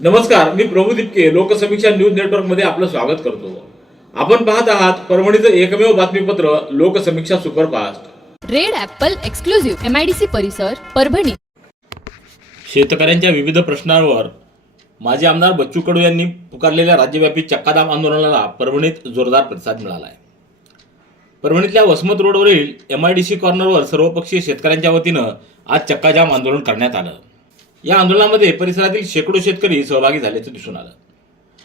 नमस्कार मी प्रभू दिपके लोकसमीक्षा न्यूज नेटवर्कमध्ये आपलं स्वागत करतो. आपण पाहत आहात परभणीचं एकमेव बातमीपत्र Loksamiksha superfast. Red apple exclusive MIDC परिसर परभणी. शेतकऱ्यांच्या विविध प्रश्नांवर माजी आमदार बच्चू कडू यांनी पुकारलेल्या राज्यव्यापी चक्कादाम आंदोलनाला परभणीत जोरदार प्रतिसाद मिळाला आहे परभणीतल्या वसमत रोडवरील एमआयडीसी कॉर्नरवर सर्वपक्षीय शेतकऱ्यांच्या वतीनं आज चक्काजाम आंदोलन करण्यात आलं. या आंदोलनामध्ये परिसरातील शेकडो शेतकरी सहभागी झाल्याचं दिसून आलं.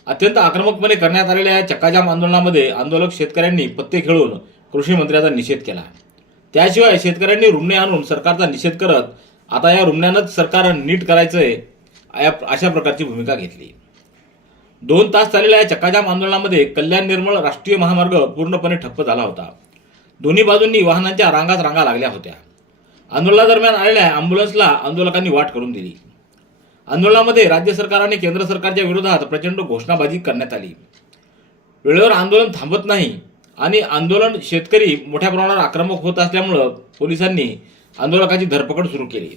अत्यंत आक्रमकपणे करण्यात आलेल्या या चक्काजाम आंदोलनामध्ये आंदोलक शेतकऱ्यांनी पत्ते खेळून कृषी मंत्र्याचा निषेध केला. त्याशिवाय शेतकऱ्यांनी रुमणे आणून सरकारचा निषेध करत आता या रुमण्यानंच सरकार नीट करायचंय या- अशा प्रकारची भूमिका घेतली. दोन तास चाललेल्या या चक्काजाम आंदोलनामध्ये कल्याण निर्मळ राष्ट्रीय महामार्ग पूर्णपणे ठप्प झाला होता. दोन्ही बाजूंनी वाहनांच्या रांगात रांगा लागल्या होत्या. आंदोलनादरम्यान आलेल्या अँब्युलन्सला आंदोलकांनी वाट करून दिली. आंदोलनामध्ये राज्य सरकार आणि केंद्र सरकारच्या विरोधात प्रचंड घोषणाबाजी करण्यात आली. वेळेवर आंदोलन थांबत नाही आणि आंदोलन शेतकरी मोठ्या प्रमाणावर आक्रमक होत असल्यामुळं पोलिसांनी आंदोलकाची धरपकड सुरू केली.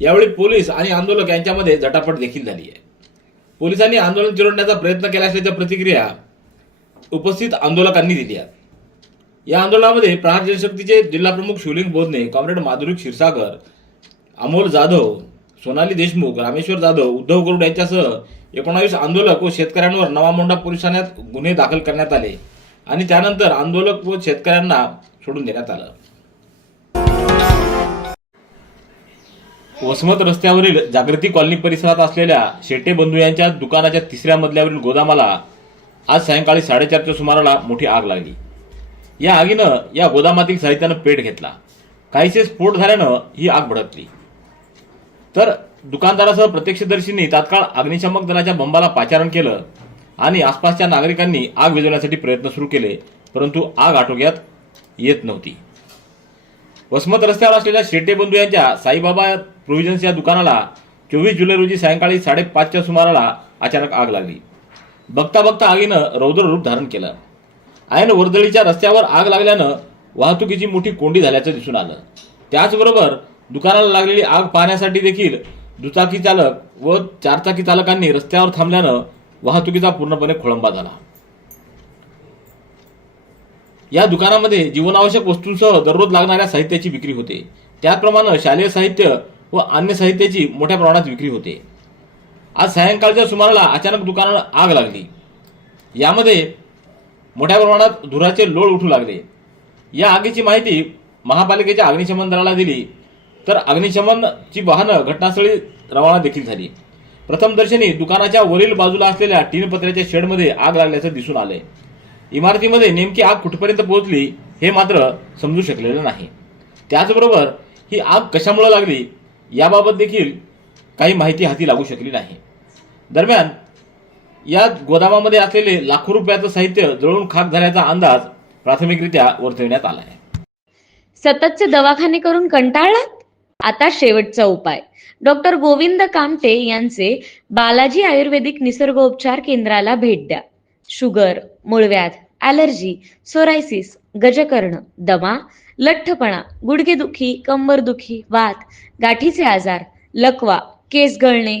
यावेळी पोलीस आणि आंदोलक यांच्यामध्ये झटापट देखील झाली आहे. पोलिसांनी आंदोलन चिरडण्याचा प्रयत्न केला असल्याच्या प्रतिक्रिया उपस्थित आंदोलकांनी दिली आहेत. या आंदोलनामध्ये प्रहार जनशक्तीचे जिल्हाप्रमुख शिवलिंग बोधने कॉम्रेड माधुरी क्षीरसागर अमोल जाधव सोनाली देशमुख रामेश्वर जाधव उद्धव गरुड यांच्यासह एकोणावीस आंदोलक व शेतकऱ्यांवर नवामोंडा पोलीस ठाण्यात गुन्हे दाखल करण्यात आले आणि त्यानंतर आंदोलक व शेतकऱ्यांना सोडून देण्यात आलं. वसमत रस्त्यावरील जागृती कॉलनी परिसरात असलेल्या शेटे बंधू यांच्या दुकानाच्या तिसऱ्या मजल्यावरील गोदामाला आज सायंकाळी साडेचारच्या सुमाराला मोठी आग लागली. या आगीनं या गोदामातील साहित्यानं पेट घेतला. काहीसे स्फोट झाल्यानं ही आग भडकली. तर दुकानदारासह प्रत्यक्षदर्शींनी तात्काळ अग्निशमक दलाच्या बंबाला पाचारण केलं आणि आसपासच्या नागरिकांनी आग विझवण्यासाठी प्रयत्न सुरू केले परंतु आग आटोक्यात येत नव्हती. वसमत रस्त्यावर असलेल्या शेटे बंधू यांच्या साईबाबा प्रोव्हिजन्स या दुकानाला चोवीस जुलै रोजी सायंकाळी साडेपाचच्या सुमाराला अचानक आग लागली. बघता बघता आगीनं रौद्र रूप धारण केलं. ऐन वर्दळीच्या रस्त्यावर आग लागल्यानं वाहतुकीची मोठी कोंडी झाल्याचं दिसून आलं. त्याचबरोबर दुकानाला लागलेली आग पाहण्यासाठी देखील दुचाकी चालक व चारचाकी चालकांनी रस्त्यावर थांबल्यानं वाहतुकीचा पूर्णपणे खोळंबा झाला. या दुकानामध्ये जीवनावश्यक वस्तूंसह दररोज लागणाऱ्या साहित्याची विक्री होते. त्याचप्रमाणे शालेय साहित्य व अन्य साहित्याची मोठ्या प्रमाणात विक्री होते. आज सायंकाळच्या सुमाराला अचानक दुकानाला आग लागली. यामध्ये मोठ्या प्रमाणात धुराचे लोळ उठू लागले. या आगीची माहिती महापालिकेच्या अग्निशमन दलाला दिली. तर अग्निशमनची वाहनं घटनास्थळी रवाना देखील झाली. प्रथमदर्शनी दुकानाच्या वरील बाजूला असलेल्या टीन पत्र्याच्या शेडमध्ये आग लागल्याचं दिसून आलंय. इमारतीमध्ये नेमकी आग कुठपर्यंत पोहोचली हे मात्र समजू शकलेलं नाही. त्याचबरोबर ही आग कशामुळे लागली याबाबत देखील काही माहिती हाती लागू शकली नाही. दरम्यान या गोदामामध्ये असलेले लाखो रुपयाचं साहित्य जळून खाक झाल्याचा अंदाज प्राथमिकरित्या वर्तविण्यात आला आहे. सततचे दवाखाने करून कंटाळलात? आता शेवटचा उपाय. डॉक्टर गोविंद कामटे यांचे बालाजी आयुर्वेदिक निसर्गोपचार केंद्राला भेट द्या. शुगर मूळव्याध ॲलर्जी सोरायसिस गजकर्ण दमा लठ्ठपणा गुडघेदुखी कंबरदुखी वात गाठीचे आजार लकवा केस गळणे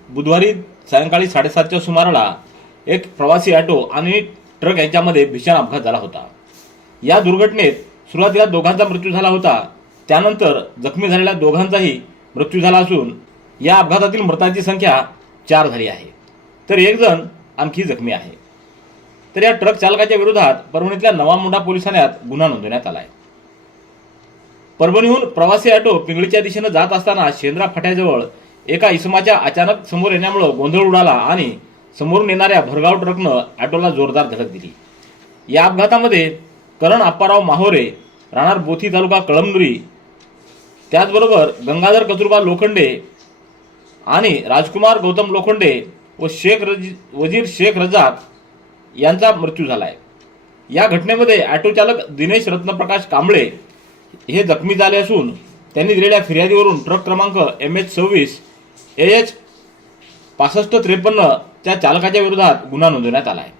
बुधवारी सायंकाळी साडेसातच्या सुमाराला एक प्रवासी ऑटो आणि ट्रक यांच्यामध्ये भीषण अपघात झाला होता. या दुर्घटनेत सुरुवातीला दोघांचा मृत्यू झाला होता. त्यानंतर जखमी झालेल्या दोघांचाही मृत्यू झाला असून या अपघातातील मृतांची संख्या चार झाली आहे. तर एक जण आणखी जखमी आहे. तर या ट्रक चालकाच्या विरोधात परभणीतल्या नवामुंडा पोलीस ठाण्यात गुन्हा नोंदवण्यात आला आहे परभणीहून प्रवासी ऑटो पिंगळीच्या दिशेनं जात असताना शेंद्रा फाट्याजवळ एका इसमाच्या अचानक समोर येण्यामुळं गोंधळ उडाला आणि समोरून येणाऱ्या भरगाव ट्रकनं ऑटोला जोरदार धडक दिली. या अपघातामध्ये करण आप्पाराव माहोरे राहणार बोथी तालुका कळमनुरी त्याचबरोबर गंगाधर कचुरबा लोखंडे आणि राजकुमार गौतम लोखंडे व शेख रज वजीर शेख रजाक यांचा मृत्यू झाला आहे या घटनेमध्ये ॲटोचालक दिनेश रत्नप्रकाश कांबळे हे जखमी झाले असून त्यांनी दिलेल्या फिर्यादीवरून ट्रक क्रमांक एम एच सव्वीस एच पासष्ट त्रेपन्न च्या चालकाच्या विरोधात गुन्हा नोंदवण्यात आला आहे.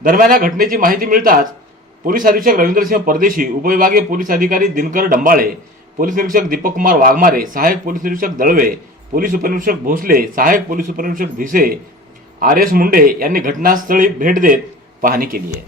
दरम्यान या घटनेची माहिती मिळताच पोलीस अधीक्षक रवींद्रसिंह परदेशी उपविभागीय पोलीस अधिकारी दिनकर डंबाळे पोलीस निरीक्षक दीपक कुमार वाघमारे सहाय्यक पोलीस निरीक्षक दळवे पोलीस उपनिरीक्षक भोसले सहाय्यक पोलीस उपनिरीक्षक भिसे आर एस मुंडे यांनी घटनास्थळी भेट देत पाहणी केली आहे.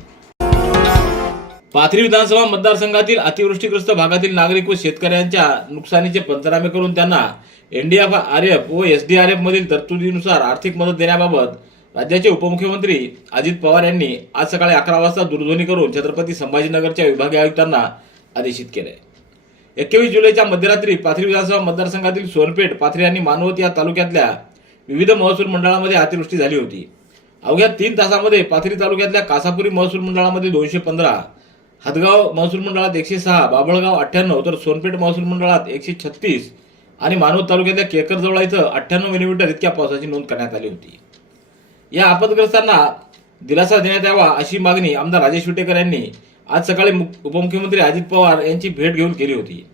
पाथरी विधानसभा मतदारसंघातील अतिवृष्टीग्रस्त भागातील नागरिक व शेतकऱ्यांच्या नुकसानीचे पंचनामे करून त्यांना एनडीएफ आर एफ व एस डी आर मधील तरतुदीनुसार आर्थिक मदत देण्याबाबत राज्याचे उपमुख्यमंत्री अजित पवार यांनी आज सकाळी अकरा वाजता दूरध्वनी करून छत्रपती संभाजीनगरच्या विभागीय आयुक्तांना आदेशित केले. एकवीस जुलैच्या मध्यरात्री पाथरी विधानसभा मतदारसंघातील सोनपेठ पाथरी आणि मानवत या तालुक्यातल्या विविध महसूल मंडळामध्ये अतिवृष्टी झाली होती. अवघ्या तीन तासामध्ये पाथरी तालुक्यातल्या कासापुरी महसूल मंडळामध्ये दोनशे पंधरा हदगाव महसूल मंडळात एकशे सहा बाबळगाव अठ्ठ्याण्णव तर सोनपेठ महसूल मंडळात एकशे छत्तीस आणि मानव तालुक्यातल्या केकरजवळ इथं अठ्ठ्याण्णव मिलीमीटर इतक्या पावसाची नोंद करण्यात आली होती. या आपदग्रस्तांना दिलासा देण्यात यावा अशी मागणी आमदार राजेश विटेकर यांनी आज सकाळी उपमुख्यमंत्री अजित पवार यांची भेट घेऊन केली होती.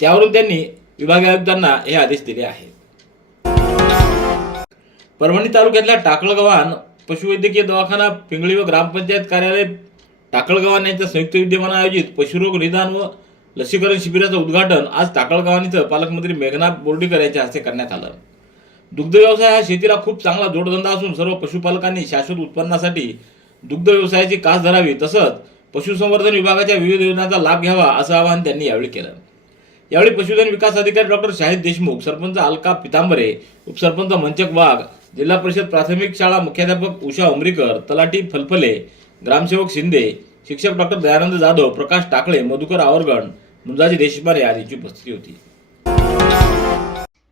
त्यावरून त्यांनी विभागीय आयुक्तांना हे आदेश दिले आहेत. परभणी तालुक्यातल्या टाकळगव्हाण पशुवैद्यकीय दवाखाना पिंगळी व ग्रामपंचायत कार्यालय टाकळगव्हाण यांच्या संयुक्त विद्यमानं आयोजित पशुरोग निदान व लसीकरण शिबिराचं उद्घाटन आज टाकळगव्हाण इथं पालकमंत्री मेघनाथ बोर्डीकर यांच्या हस्ते करण्यात आलं. दुग्ध व्यवसाय हा शेतीला खूप चांगला जोडधंदा असून सर्व पशुपालकांनी शाश्वत उत्पन्नासाठी दुग्ध व्यवसायाची कास धरावी तसंच पशुसंवर्धन विभागाच्या विविध योजनांचा लाभ घ्यावा असं आवाहन त्यांनी यावेळी केलं. यावेळी पशुधन विकास अधिकारी डॉक्टर शाहिद देशमुख सरपंच अलका पितांबरे उपसरपंच मंचक वाघ जिल्हा परिषद प्राथमिक शाळा मुख्याध्यापक उषा उमरीकर तलाठी फलफले ग्रामसेवक शिंदे शिक्षक डॉक्टर दयानंद जाधव प्रकाश टाकळे मधुकर आवरगण मुंजाजी देशपांडे आदींची उपस्थिती होती.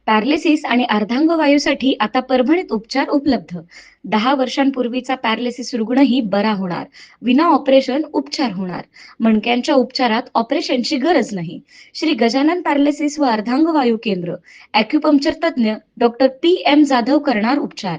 पॅरालिसिस आणि अर्धांगवायूसाठी आता परभणीत उपचार उपलब्ध. दहा वर्षांपूर्वीचा पॅरालिसिस रुग्णही बरा होणार. विना ऑपरेशन उपचार होणार. मणक्यांच्या उपचारात ऑपरेशनची गरज नाही. श्री गजानन पॅरालिसिस व अर्धांगवायू केंद्र. अॅक्युपंक्चर तज्ज्ञ डॉक्टर पी एम जाधव करणार उपचार.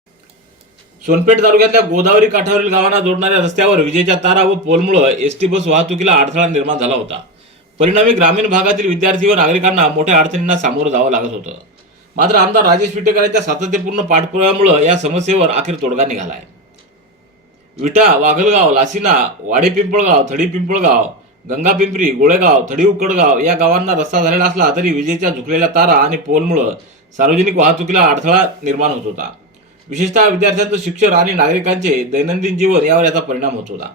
Sonpeth तालुक्यातल्या गोदावरी काठावरील गावांना जोडणाऱ्या रस्त्यावर विजेच्या तारा व पोलमुळं एसटी बस वाहतुकीला अडथळा निर्माण झाला होता. परिणामी ग्रामीण भागातील विद्यार्थी व नागरिकांना मोठ्या अडचणींना सामोरं जावं लागत होतं. मात्र आमदार राजेश विटेकर यांच्या सातत्यपूर्ण पाठपुराव्यामुळं या समस्येवर अखेर तोडगा निघालाय. विटा वाघलगाव लासिना वाडे पिंपळगाव थडी पिंपळगाव गंगा पिंपरी गोळेगाव थडी उकडगाव या गावांना रस्ता झालेला असला तरी विजेच्या झुकलेल्या तारा आणि पोलमुळं सार्वजनिक वाहतुकीला अडथळा निर्माण होत होता. विशेषतः विद्यार्थ्यांचं शिक्षण आणि नागरिकांचे दैनंदिन जीवन यावर याचा परिणाम होत होता.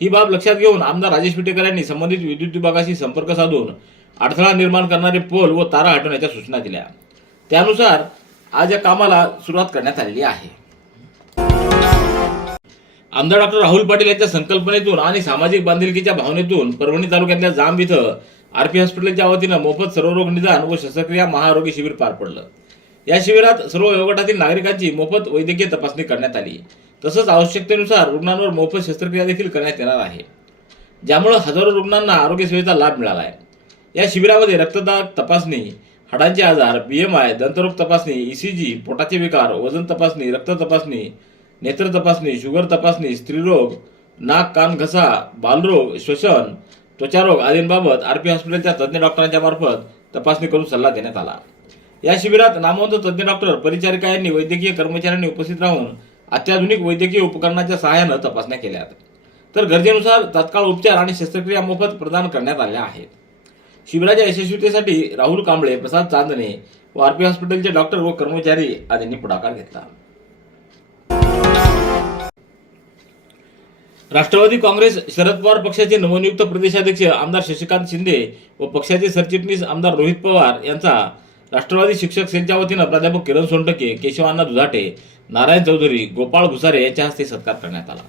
ही बाब लक्षात घेऊन आमदार राजेश पिटेकर यांनी संबंधित विद्युत विभागाशी संपर्क साधून अडथळा निर्माण करणारे पोल व तारा हटवण्याच्या सूचना दिल्या. त्यानुसार आज या कामाला सुरुवात करण्यात आलेली आहे. आमदार डॉक्टर राहुल पाटील यांच्या संकल्पनेतून आणि सामाजिक बांधिलकीच्या भावनेतून परभणी तालुक्यातल्या जांब इथं आरपी हॉस्पिटलच्या वतीनं मोफत सर्वरोग निदान व शस्त्रक्रिया महाआरोग्य शिबिर पार पडलं. या शिबिरात सर्व वयोगटातील नागरिकांची मोफत वैद्यकीय तपासणी करण्यात आली. तसंच आवश्यकतेनुसार रुग्णांवर मोफत शस्त्रक्रिया देखील करण्यात येणार आहे. ज्यामुळे हजारो रुग्णांना आरोग्य सेवेचा लाभ मिळाला आहे. या शिबिरामध्ये रक्तदाब तपासणी हाडांचे आजार बी एम आय दंतरोग तपासणी ई सी जी पोटाचे विकार वजन तपासणी रक्त तपासणी नेत्र तपासणी शुगर तपासणी स्त्रीरोग नाक कान घसा बालरोग श्वसन त्वचारोग आदींबाबत आर पी हॉस्पिटलच्या तज्ज्ञ डॉक्टरांच्या मार्फत तपासणी करून सल्ला देण्यात आला. या शिबिरात नामवंत तज्ज्ञ डॉक्टर परिचारिका यांनी वैद्यकीय कर्मचाऱ्यांनी उपस्थित राहून अत्याधुनिक वैद्यकीय उपकरणाच्या सहाय्यानं तपासण्या केल्या तर गरजेनुसार तात्काळ उपचार आणि शस्त्रक्रिया मोफत प्रदान करण्यात आल्या आहेत. शिबिराच्या यशस्वीतेसाठी राहुल कांबळे प्रसाद चांदणे व आरपी हॉस्पिटलचे डॉक्टर व कर्मचारी आदींनी पुढाकार घेतला. राष्ट्रवादी काँग्रेस शरद पवार पक्षाचे नवनियुक्त प्रदेशाध्यक्ष आमदार शशिकांत शिंदे व पक्षाचे सरचिटणीस आमदार रोहित पवार यांचा राष्ट्रवादी शिक्षक सेलच्या वतीनं प्राध्यापक किरण सोनटके केशवांना दुधाटे नारायण चौधरी गोपाळ घुसारे यांच्या हस्ते सत्कार करण्यात आला.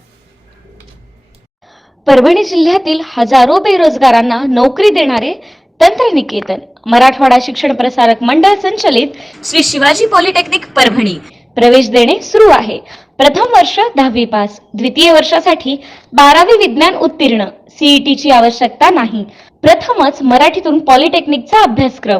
परभणी जिल्ह्यातील हजारो बेरोजगारांना नोकरी देणारे तंत्रनिकेतन मराठवाडा शिक्षण प्रसारक मंडळ संचलित श्री शिवाजी पॉलिटेक्निक परभणी. प्रवेश देणे सुरू आहे. प्रथम वर्ष दहावी पास द्वितीय वर्षासाठी बारावी विज्ञान उत्तीर्ण सीईटी ची आवश्यकता नाही. प्रथमच मराठीतून पॉलिटेक्निकचा अभ्यासक्रम.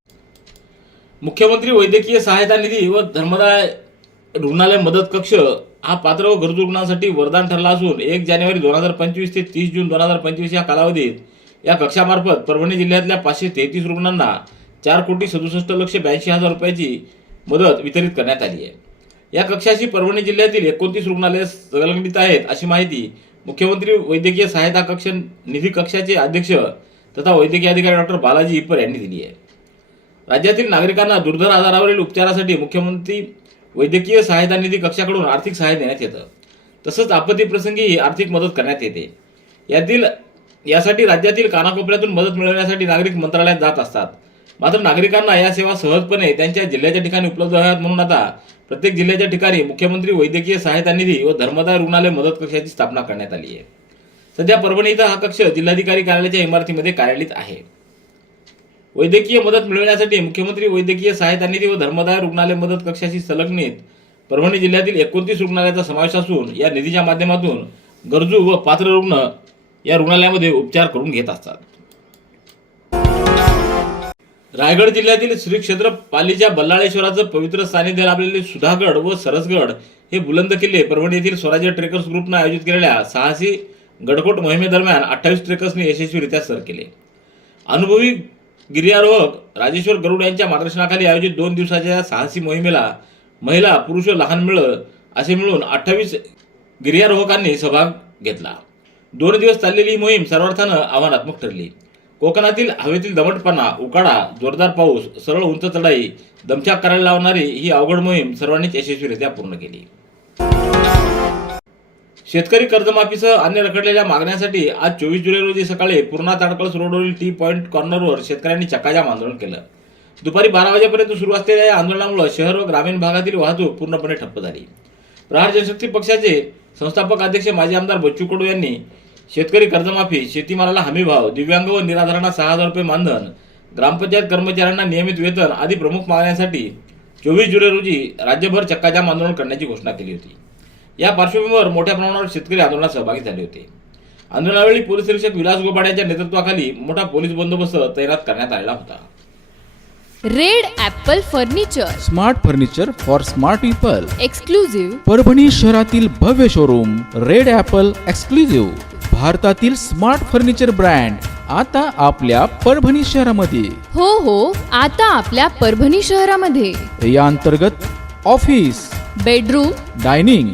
मुख्यमंत्री वैद्यकीय सहायता निधी व धर्मदाय रुग्णालय मदत कक्ष हा पात्र व गरजू रुग्णांसाठी वरदान ठरला असून एक जानेवारी दोन हजार पंचवीस ते तीस जून दोन हजार पंचवीस या कालावधीत या कक्षामार्फत परभणी जिल्ह्यातल्या पाचशे तेहतीस रुग्णांना चार कोटी सदुसष्ट लक्ष ब्याऐंशी हजार रुपयाची मदत वितरित करण्यात आली आहे. या कक्षाशी परभणी जिल्ह्यातील एकोणतीस रुग्णालये संलग्नित आहेत अशी माहिती मुख्यमंत्री वैद्यकीय सहायता कक्ष निधी कक्षाचे अध्यक्ष तथा वैद्यकीय अधिकारी डॉक्टर बालाजी इपर यांनी दिली आहे. राज्यातील नागरिकांना दुर्धर आजारावरील उपचारासाठी मुख्यमंत्री वैद्यकीय सहायता निधी कक्षाकडून आर्थिक सहाय्य देण्यात येतं. तसंच आपत्तीप्रसंगी आर्थिक मदत करण्यात येते. यातील यासाठी राज्यातील कानाकोपऱ्यातून मदत मिळवण्यासाठी नागरिक मंत्रालयात जात असतात. मात्र नागरिकांना या सेवा सहजपणे त्यांच्या जिल्ह्याच्या ठिकाणी उपलब्ध व्हाव्यात म्हणून आता प्रत्येक जिल्ह्याच्या ठिकाणी मुख्यमंत्री वैद्यकीय सहायता निधी व धर्मदाय रुग्णालय मदत कक्षाची स्थापना करण्यात आली आहे. सध्या परभणी इथं हा कक्ष जिल्हाधिकारी कार्यालयाच्या इमारतीमध्ये कार्यालयित आहे. वैद्यकीय मदत मिळवण्यासाठी मुख्यमंत्री वैद्यकीय सहायता निधी व धर्मदाय रुग्णालय मदत कक्षाशी संलग्नित परभणी जिल्ह्यातील एकोणतीस रुग्णालयाचा समावेश असून या निधीच्या माध्यमातून गरजू व पात्र रुग्ण या रुग्णालयामध्ये उपचार करून घेत असतात. रायगड जिल्ह्यातील श्री क्षेत्र पालीच्या बल्लाळेश्वराचं पवित्र सानिध्य लाभलेले सुधागड व सरसगड हे बुलंद किल्ले परभणी येथील स्वराज्य ट्रेकर्स ग्रुपनं आयोजित केलेल्या साहसी गडकोट मोहिमेदरम्यान अठ्ठावीस ट्रेकर्सनी यशस्वीरित्या सर केले. अनुभवी गिर्यारोहक राजेश्वर गरुड यांच्या मार्गदर्शनाखाली आयोजित दोन दिवसाच्या साहसी मोहिमेला महिला पुरुष लहान मिळत असे मिळून अठ्ठावीस गिर्यारोहकांनी सहभाग घेतला. दोन दिवस चाललेली ही मोहीम सर्वार्थानं आव्हानात्मक ठरली. कोकणातील हवेतील दमटपणा उकाडा जोरदार पाऊस सरळ उंच चढाई दमछाक करायला लावणारी ही अवघड मोहीम सर्वांनीच यशस्वीरित्या पूर्ण केली. शेतकरी कर्जमाफीसह अन्य रखडलेल्या मागण्यांसाठी आज चोवीस जुलै रोजी सकाळी पूर्णा ताडकळस रोडवरील टी पॉईंट कॉर्नरवर शेतकऱ्यांनी चक्काजाम आंदोलन केलं. दुपारी बारा वाजेपर्यंत सुरू असलेल्या या आंदोलनामुळे शहर व ग्रामीण भागातील वाहतूक पूर्णपणे ठप्प झाली. प्रहार जनशक्ती पक्षाचे संस्थापक अध्यक्ष माजी आमदार बच्चू कडू यांनी शेतकरी कर्जमाफी शेतीमालाला हमीभाव दिव्यांग व निराधारांना सहा हजार रुपये मानधन ग्रामपंचायत कर्मचाऱ्यांना नियमित वेतन आदी प्रमुख मागण्यांसाठी चोवीस जुलै रोजी राज्यभर चक्काजाम आंदोलन करण्याची घोषणा केली होती. या पार्श्वभूमीवर मोठ्या प्रमाणावर शेतकरी आंदोलनात सहभागी झाले होते. आंदोलनावेळी पोलीस निरीक्षक विलास गोबाड यांच्या नेतृत्वाखाली मोठा पोलीस बंदोबस्त तैनात करण्यात आलेला होता. Red Apple furniture. Smart furniture for smart people. Exclusive Parbhani शहरातील भव्य शोरूम रेड ॲपल एक्सक्लुझिव्ह भारतातील स्मार्ट फर्निचर ब्रँड आता आपल्या परभणी शहरामध्ये. हो हो आता आपल्या परभणी शहरामध्ये. या अंतर्गत ऑफिस बेडरूम डायनिंग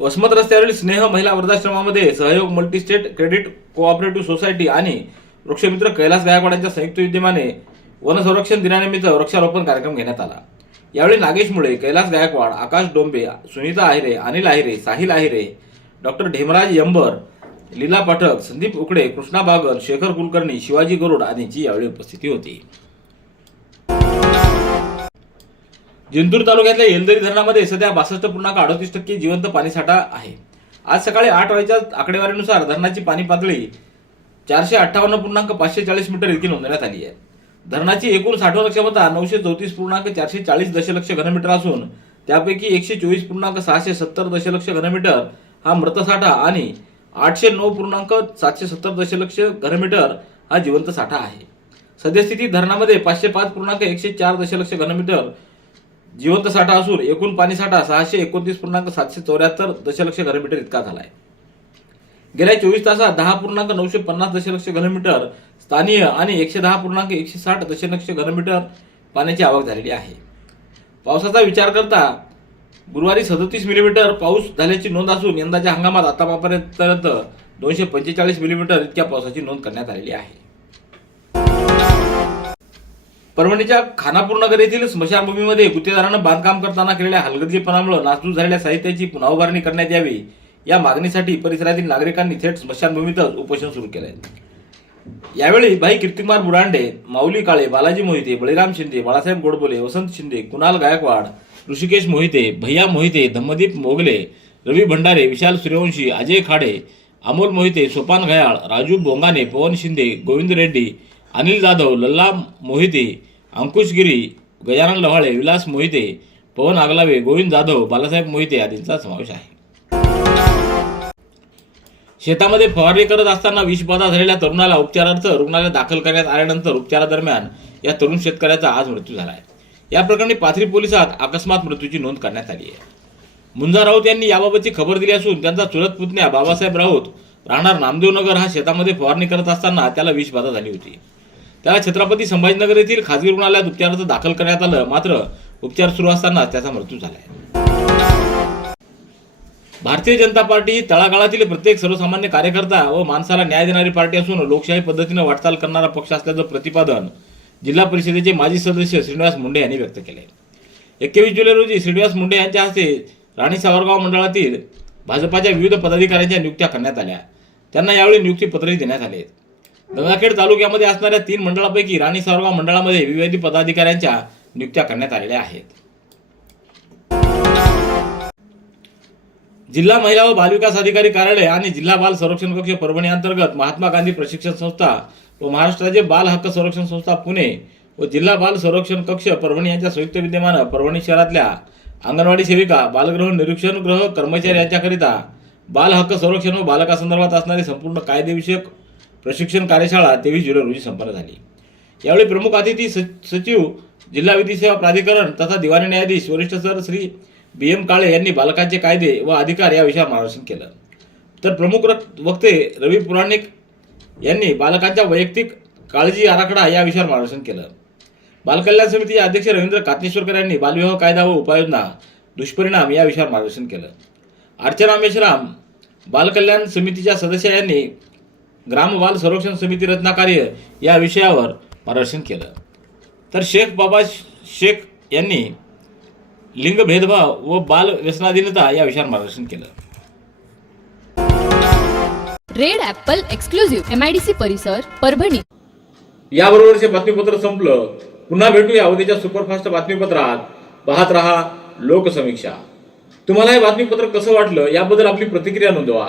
वसमत रस्त्यावरील स्नेह महिला वृद्धाश्रमामध्ये सहयोग मल्टीस्टेट क्रेडिट कोऑपरेटिव्ह सोसायटी आणि वृक्षमित्र कैलास गायकवाडांच्या संयुक्त विद्यमाने वनसंरक्षण दिनानिमित्त वृक्षारोपण कार्यक्रम घेण्यात आला. यावेळी नागेश मुळे कैलास गायकवाड आकाश डोंबे सुनीता आहिरे अनिल आहिरे साहिल आहिरे डॉक्टर ढेमराज यंबर लीला पाठक संदीप उकडे कृष्णा बागल शेखर कुलकर्णी शिवाजी गरुड आदींची यावेळी उपस्थिती होती. जिंतूर तालुक्यातल्या येलदरी धरणामध्ये सध्या बासष्ट पूर्णांक अडतीस टक्के जिवंत पाणीसाठा आहे. आज सकाळी आठ वाजेच्या आकडेवारीनुसार धरणाची पाणी पातळी चारशे अठ्ठावन्न पूर्णांक पाचशे चाळीस मीटर इतकी नोंदवण्यात आली आहे. धरणाची एकूण साठवण क्षमता नऊशे चौतीस पूर्णांक चारशे चाळीस दशलक्ष घनमीटर असून त्यापैकी एकशे चोवीस पूर्णांक सहाशे सत्तर दशलक्ष घनमीटर हा मृतसाठा आणि आठशे नऊ पूर्णांक सातशे सत्तर दशलक्ष घनमीटर हा जिवंत साठा आहे. सद्यस्थिती धरणामध्ये पाचशे पाच पूर्णांक एकशे चार दशलक्ष घनमीटर जिवंत साठा असून एकूण पाणी साठा सहाशे एकोणतीस पूर्णांक सातशे चौऱ्याहत्तर दशलक्ष घनमीटर इतका झालाय. गेल्या चोवीस तासात दहा पूर्णांक नऊशे पन्नास दशलक्ष घनमीटर स्थानीय आणि एकशे दहा पूर्णांक एकशे साठ दशलक्ष घनमीटर पाण्याची आवक झालेली आहे. पावसाचा विचार करता गुरुवारी सदतीस मिलीमीटर पाऊस झाल्याची नोंद असून यंदाच्या हंगामात आतापर्यंत दोनशे पंचेचाळीस मिलीमीटर इतक्या पावसाची नोंद करण्यात आलेली आहे. परभणीच्या खानापूर नगर येथील स्मशानभूमीमध्ये गुत्तेदारानं बांधकाम करताना केलेल्या हलगर्जीपणामुळे नासधूस झालेल्या साहित्याची पुन्हा उभारणी करण्यात यावी या मागणीसाठी परिसरातील नागरिकांनी थेट स्मशानभूमीतच उपोषण सुरू केले यावेळी भाई कीर्तिकुमार बुरांडे माऊली काळे बालाजी मोहिते बळीराम शिंदे बाळासाहेब गोडबोले वसंत शिंदे कुणाल गायकवाड ऋषिकेश मोहिते भैया मोहिते धम्मदीप मोगले रवी भंडारे विशाल सूर्यवंशी अजय खाडे अमोल मोहिते सोपान घयाळ राजू बोंगाने पवन शिंदे गोविंद रेड्डी अनिल जाधव लल्ला मोहिते अंकुशगिरी गजानन लव्हाळे विलास मोहिते पवन आगलावे गोविंद जाधव बालासाहेब मोहिते आदींचा समावेश आहे. शेतामध्ये फवारणी करत असताना विषबाधा झालेल्या तरुणाला उपचारार्थ रुग्णालयात दाखल करण्यात आल्यानंतर उपचारादरम्यान या तरुण शेतकऱ्याचा आज मृत्यू झाला आहे या प्रकरणी पाथरी पोलिसात अकस्मात मृत्यूची नोंद करण्यात आली आहे. मुंजा राऊत यांनी याबाबतची खबर दिली असून त्यांचा चुलत पुतण्या बाबासाहेब राऊत राहणार नामदेवनगर हा शेतामध्ये फवारणी करत असताना त्याला विषबाधा झाली होती. त्याला छत्रपती संभाजीनगर येथील खासगी रुग्णालयात उपचारार्थ दाखल करण्यात आलं. मात्र उपचार सुरू असताना त्याचा मृत्यू झाला आहे भारतीय जनता पार्टी ही तळागाळातील प्रत्येक सर्वसामान्य कार्यकर्ता व माणसाला न्याय देणारी पार्टी असून लोकशाही पद्धतीनं वाटचाल करणारा पक्ष असल्याचं प्रतिपादन जिल्हा परिषदेचे माजी सदस्य श्रीनिवास मुंडे यांनी व्यक्त केले एकवीस जुलै रोजी श्रीनिवास मुंडे यांच्या हस्ते राणी सावरगाव मंडळातील भाजपाच्या विविध पदाधिकाऱ्यांच्या नियुक्त्या करण्यात आल्या. त्यांना यावेळी नियुक्तीपत्रही देण्यात आले. गंगाखेड तालुक्यामध्ये असणाऱ्या तीन मंडळापैकी राणी सावरगाव मंडळामध्ये विविध पदाधिकाऱ्यांच्या नियुक्त्या करण्यात आलेल्या आहेत. जिल्हा महिला व बालविकास अधिकारी कार्यालय आणि जिल्हा बाल संरक्षण कक्ष परभणी अंतर्गत महात्मा गांधी प्रशिक्षण संस्था व महाराष्ट्र राज्य बाल हक्क संरक्षण संस्था पुणे व जिल्हा बाल संरक्षण कक्ष परभणी यांच्या संयुक्त विद्यमानं परभणी शहरातल्या अंगणवाडी सेविका बालगृह निरीक्षण गृह कर्मचारी यांच्याकरिता बाल हक्क संरक्षण व बालकासंदर्भात असणारे संपूर्ण कायदेविषयक प्रशिक्षण कार्यशाळा तेवीस जुलै रोजी संपन्न झाली. यावेळी प्रमुख अतिथी सचिव जिल्हा विधी सेवा प्राधिकरण तथा दिवाणी न्यायाधीश वरिष्ठ sir Shri B M Kale यांनी बालकांचे कायदे व अधिकार या विषयावर मार्गदर्शन केलं. तर प्रमुख वक्ते रवी पुराणिक यांनी बालकांच्या वैयक्तिक काळजी आराखडा या विषयावर मार्गदर्शन केलं. बालकल्याण समितीचे अध्यक्ष रवींद्र कातनेश्वरकर यांनी बालविवाह कायदा व उपाययोजना दुष्परिणाम या विषयावर मार्गदर्शन केलं. अर्चना मेश्राम बालकल्याण समितीच्या सदस्य यांनी ग्राम बाल संरक्षण समिती रचना कार्य या विषयावर मार्गदर्शन केलं. तर शेख बाबा शेख यांनी लिंग भेदभाव व बाल व्यसनाधीनता या विषयावर मार्गदर्शन केलं. Red apple exclusive M I D C परिसर परभणी. याबरोबरचे बातमीपत्र संपलं पुन्हा भेटूया उद्याच्या सुपरफास्ट बातमीपत्रात. पाहत रहा लोकसमीक्षा. तुम्हाला हे बातमीपत्र कसं वाटलं याबद्दल आपली प्रतिक्रिया नोंदवा.